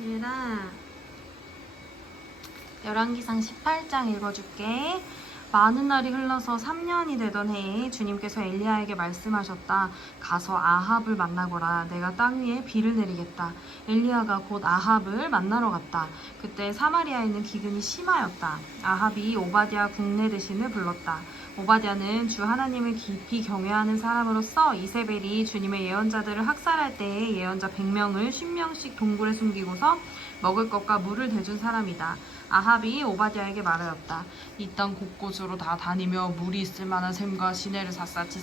얘랑 열왕기상 18장 읽어줄게. 많은 날이 흘러서 3년이 되던 해에 주님께서 엘리야에게 말씀하셨다. 가서 아합을 만나거라. 내가 땅 위에 비를 내리겠다. 엘리야가 곧 아합을 만나러 갔다. 그때 사마리아에 있는 기근이 심하였다. 아합이 오바댜 국내 대신을 불렀다. 오바댜는 주 하나님을 깊이 경외하는 사람으로서 이세벨이 주님의 예언자들을 학살할 때에 예언자 100명을 50명씩 동굴에 숨기고서 먹을 것과 물을 대준 사람이다. 아합이 오바댜에게 말하였다. 이 땅 곳곳으로 다 다니며 물이 있을 만한 샘과 시내를 샅샅이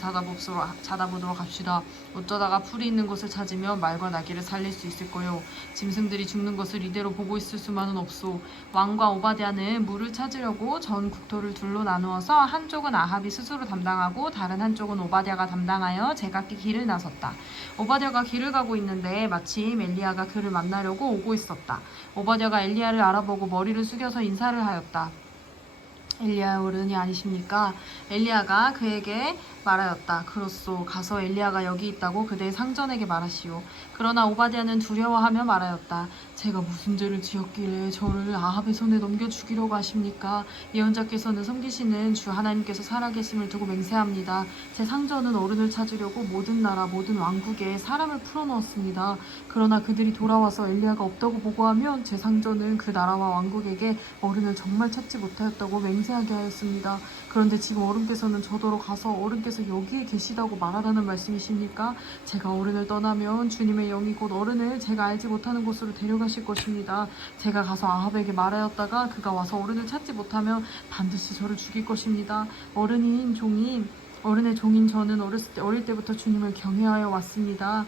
찾아보도록 합시다. 어쩌다가 풀이 있는 곳을 찾으며 말과 나귀를 살릴 수 있을 거요. 짐승들이 죽는 것을 이대로 보고 있을 수만은 없소. 왕과 오바댜는 물을 찾으려고 전 국토를 둘로 나누어서 한쪽은 아합이 스스로 담당하고 다른 한쪽은 오바댜가 담당하여 제각기 길을 나섰다. 오바댜가 길을 가고 있는데 마침 엘리야가 그를 만나려고 오고 있었다. 오바댜가 엘리야를 알아보고 머리를 숙여서 인사를 하였다. 엘리야 어른이 아니십니까? 엘리야가 그에게 말하였다. 그렇소. 가서 엘리야가 여기 있다고 그대의 상전에게 말하시오. 그러나 오바댜는 두려워하며 말하였다. 제가 무슨 죄를 지었길래 저를 아합의 손에 넘겨 죽이려고 하십니까? 예언자께서는 섬기시는 주 하나님께서 살아계심을 두고 맹세합니다. 제 상전은 어른을 찾으려고 모든 나라 모든 왕국에 사람을 풀어놓았습니다. 그러나 그들이 돌아와서 엘리야가 없다고 보고하면 제 상전은 그 나라와 왕국에게 어른을 정말 찾지 못하였다고 맹세하게 하였습니다. 그런데 지금 어른께서는 저더러 가서 어른께서 여기에 계시다고 말하라는 말씀이십니까? 제가 어른을 떠나면 주님의 영이 곧 어른을 제가 알지 못하는 곳으로 데려가실 것입니다. 제가 가서 아합에게 말하였다가 그가 와서 어른을 찾지 못하면 반드시 저를 죽일 것입니다. 어른의 종인 저는 어릴 때부터 주님을 경외하여 왔습니다.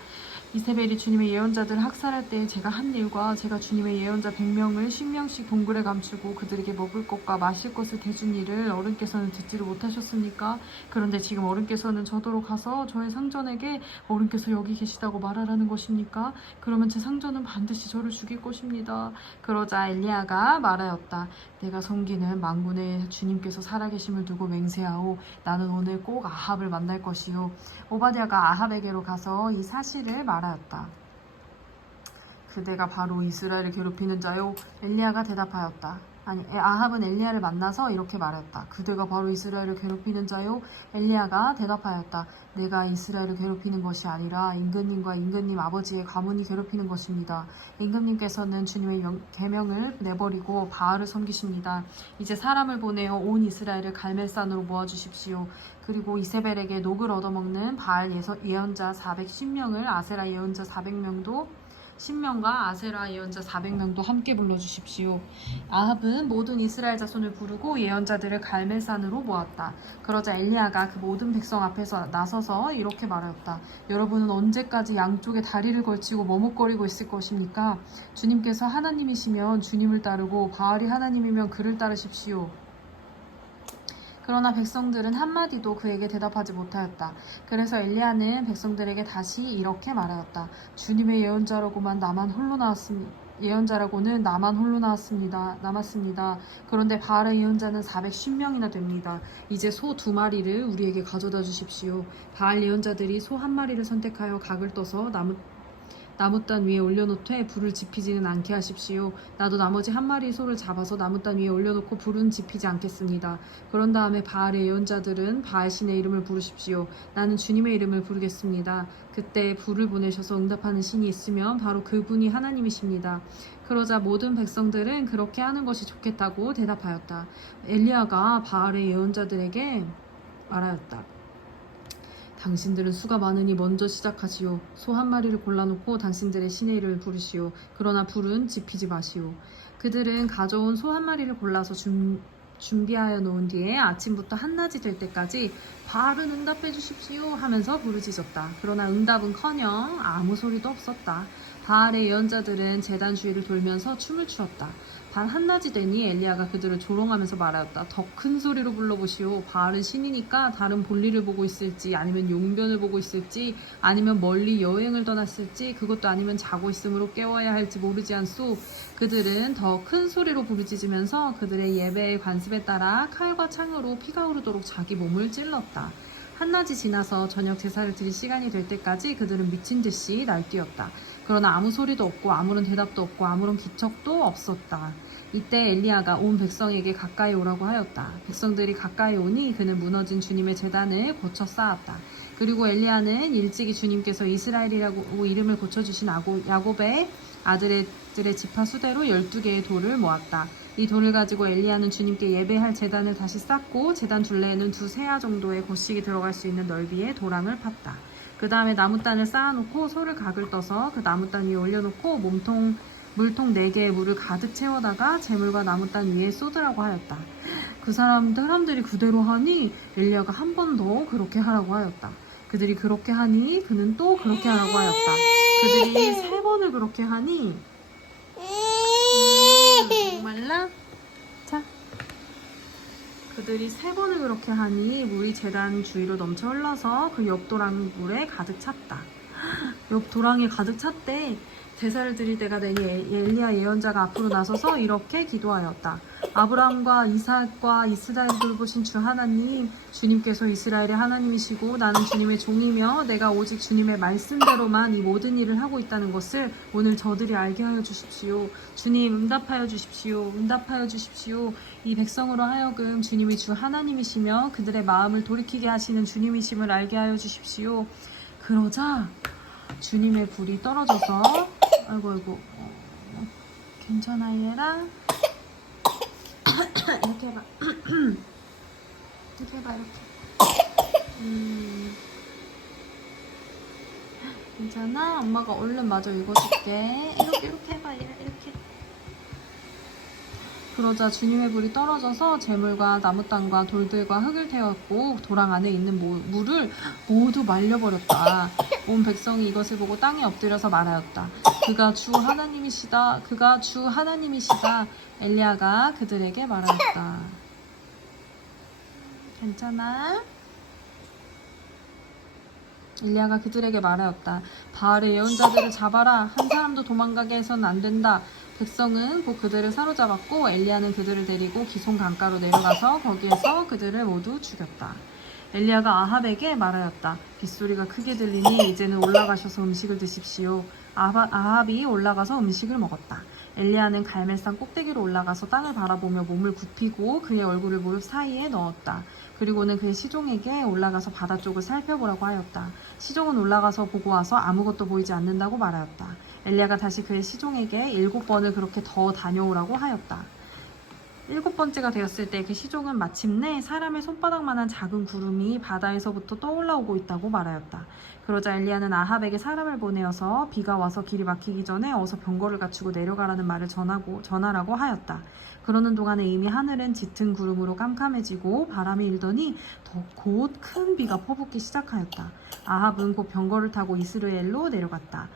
이세벨이 주님의 예언자들을 학살할 때 제가 한 일과 제가 주님의 예언자 100명을 10명씩 동굴에 감추고 그들에게 먹을 것과 마실 것을 대준 일을 어른께서는 듣지를 못하셨습니까? 그런데 지금 어른께서는 저더러 가서 저의 상전에게 어른께서 여기 계시다고 말하라는 것입니까? 그러면 제 상전은 반드시 저를 죽일 것입니다. 그러자 엘리야가 말하였다. 내가 섬기는 만군의 주님께서 살아계심을 두고 맹세하오. 나는 오늘 꼭 아합을 만날 것이요. 오바댜가 아합에게로 가서 이 사실을 말하였다. 그대가 바로 이스라엘을 괴롭히는 자요. 엘리야가 대답하였다. 아합은 엘리야를 만나서 이렇게 말했다. 그대가 바로 이스라엘을 괴롭히는 자요. 엘리야가 대답하였다. 내가 이스라엘을 괴롭히는 것이 아니라 임금님과 임금님 아버지의 가문이 괴롭히는 것입니다. 임금님께서는 주님의 계명을 내버리고 바알을 섬기십니다. 이제 사람을 보내어 온 이스라엘을 갈멜산으로 모아주십시오. 그리고 이세벨에게 녹을 얻어먹는 바알 예언자 410명을 아세라 예언자 400명도 10명과 아세라 예언자 400명도 함께 불러주십시오. 아합은 모든 이스라엘 자손을 부르고 예언자들을 갈멜산으로 모았다. 그러자 엘리야가 그 모든 백성 앞에서 나서서 이렇게 말하였다. 여러분은 언제까지 양쪽에 다리를 걸치고 머뭇거리고 있을 것입니까? 주님께서 하나님이시면 주님을 따르고 바알이 하나님이면 그를 따르십시오. 그러나 백성들은 한마디도 그에게 대답하지 못하였다. 그래서 엘리야는 백성들에게 다시 이렇게 말하였다. 주님의 예언자라고는 나만 홀로 남았습니다. 그런데 바알의 예언자는 410명이나 됩니다. 이제 소 2마리를 우리에게 가져다 주십시오. 바알 예언자들이 소 1마리를 선택하여 각을 떠서 나무단 위에 올려놓되 불을 지피지는 않게 하십시오. 나도 나머지 1마리 소를 잡아서 나무단 위에 올려놓고 불은 지피지 않겠습니다. 그런 다음에 바알의 예언자들은 바알 신의 이름을 부르십시오. 나는 주님의 이름을 부르겠습니다. 그때 불을 보내셔서 응답하는 신이 있으면 바로 그분이 하나님이십니다. 그러자 모든 백성들은 그렇게 하는 것이 좋겠다고 대답하였다. 엘리야가 바알의 예언자들에게 말하였다. 당신들은 수가 많으니 먼저 시작하시오. 소 1마리를 골라놓고 당신들의 신의 이름을 부르시오. 그러나 불은 지피지 마시오. 그들은 가져온 소 1마리를 골라서 준비하여 놓은 뒤에 아침부터 한낮이 될 때까지 바알은 응답해 주십시오 하면서 부르짖었다. 그러나 응답은커녕 아무 소리도 없었다. 바알의 예언자들은 제단 주위를 돌면서 춤을 추었다. 단 한낮이 되니 엘리야가 그들을 조롱하면서 말하였다. 더 큰 소리로 불러보시오. 바알은 신이니까 다른 볼일을 보고 있을지 아니면 용변을 보고 있을지 아니면 멀리 여행을 떠났을지 그것도 아니면 자고 있으므로 깨워야 할지 모르지 않소. 그들은 더 큰 소리로 부르짖으면서 그들의 예배의 관습에 따라 칼과 창으로 피가 흐르도록 자기 몸을 찔렀다. 한낮이 지나서 저녁 제사를 드릴 시간이 될 때까지 그들은 미친 듯이 날뛰었다. 그러나 아무 소리도 없고 아무런 대답도 없고 아무런 기척도 없었다. 이때 엘리야가 온 백성에게 가까이 오라고 하였다. 백성들이 가까이 오니 그는 무너진 주님의 제단을 고쳐 쌓았다. 그리고 엘리야는 일찍이 주님께서 이스라엘이라고 이름을 고쳐주신 야곱의 아들들의 지파 수대로 12개의 돌을 모았다. 이 돌을 가지고 엘리야는 주님께 예배할 제단을 다시 쌓고 제단 둘레에는 2세아 정도의 곡식이 들어갈 수 있는 넓이의 도랑을 팠다. 그 다음에 나무단을 쌓아놓고 소를 각을 떠서 그 나무단 위에 올려놓고 물통 4개의 물을 가득 채워다가 재물과 나무단 위에 쏟으라고 하였다. 사람들이 그대로 하니 엘리야가 한 번 더 그렇게 하라고 하였다. 그들이 그렇게 하니 그는 또 그렇게 하라고 하였다. 그들이 3번을 그렇게 하니 정말라? 자, 그들이 3번을 그렇게 하니 물이 제단 주위로 넘쳐 흘러서 그 옆 도랑 물에 가득 찼다. 옆 도랑에 가득 찼대. 제사를 드릴 때가 되니 엘리야 예언자가 앞으로 나서서 이렇게 기도하였다. 아브라함과 이삭과 이스라엘을 돌보신 주 하나님, 주님께서 이스라엘의 하나님이시고 나는 주님의 종이며 내가 오직 주님의 말씀대로만 이 모든 일을 하고 있다는 것을 오늘 저들이 알게 하여 주십시오. 주님, 응답하여 주십시오. 응답하여 주십시오. 이 백성으로 하여금 주님이 주 하나님이시며 그들의 마음을 돌이키게 하시는 주님이심을 알게 하여 주십시오. 그러자 주님의 불이 떨어져서 아이고 괜찮아 얘라. 이렇게 해봐. 이렇게 해봐 이렇게. 괜찮아? 엄마가 얼른 마저 읽어줄게. 이렇게 해봐 얘라 이렇게. 그러자 주님의 불이 떨어져서 재물과 나무땅과 돌들과 흙을 태웠고 도랑 안에 있는 물을 모두 말려버렸다. 온 백성이 이것을 보고 땅에 엎드려서 말하였다. 그가 주 하나님이시다. 그가 주 하나님이시다. 엘리야가 그들에게 말하였다. 괜찮아? 엘리야가 그들에게 말하였다. 바알의 예언자들을 잡아라. 한 사람도 도망가게 해서는 안 된다. 백성은 곧 그들을 사로잡았고 엘리야는 그들을 데리고 기손 강가로 내려가서 거기에서 그들을 모두 죽였다. 엘리야가 아합에게 말하였다. 빗소리가 크게 들리니 이제는 올라가셔서 음식을 드십시오. 아합이 올라가서 음식을 먹었다. 엘리야는 갈멜산 꼭대기로 올라가서 땅을 바라보며 몸을 굽히고 그의 얼굴을 무릎 사이에 넣었다. 그리고는 그의 시종에게 올라가서 바다 쪽을 살펴보라고 하였다. 시종은 올라가서 보고 와서 아무것도 보이지 않는다고 말하였다. 엘리야가 다시 그의 시종에게 7번을 그렇게 더 다녀오라고 하였다. 7번째가 되었을 때 그 시종은 마침내 사람의 손바닥만한 작은 구름이 바다에서부터 떠올라오고 있다고 말하였다. 그러자 엘리야는 아합에게 사람을 보내어서 비가 와서 길이 막히기 전에 어서 병거를 갖추고 내려가라는 말을 전하라고 하였다. 그러는 동안에 이미 하늘은 짙은 구름으로 깜깜해지고 바람이 일더니 곧 큰 비가 퍼붓기 시작하였다. 아합은 곧 병거를 타고 이스라엘로 내려갔다.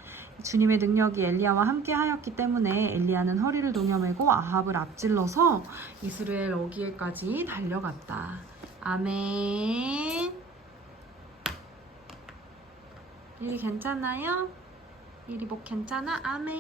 주님의 능력이 엘리야와 함께 하였기 때문에 엘리야는 허리를 동여매고 아합을 앞질러서 이스라엘 어귀에까지 달려갔다. 아멘. 일이 괜찮아요? 일이 목 괜찮아? 아멘.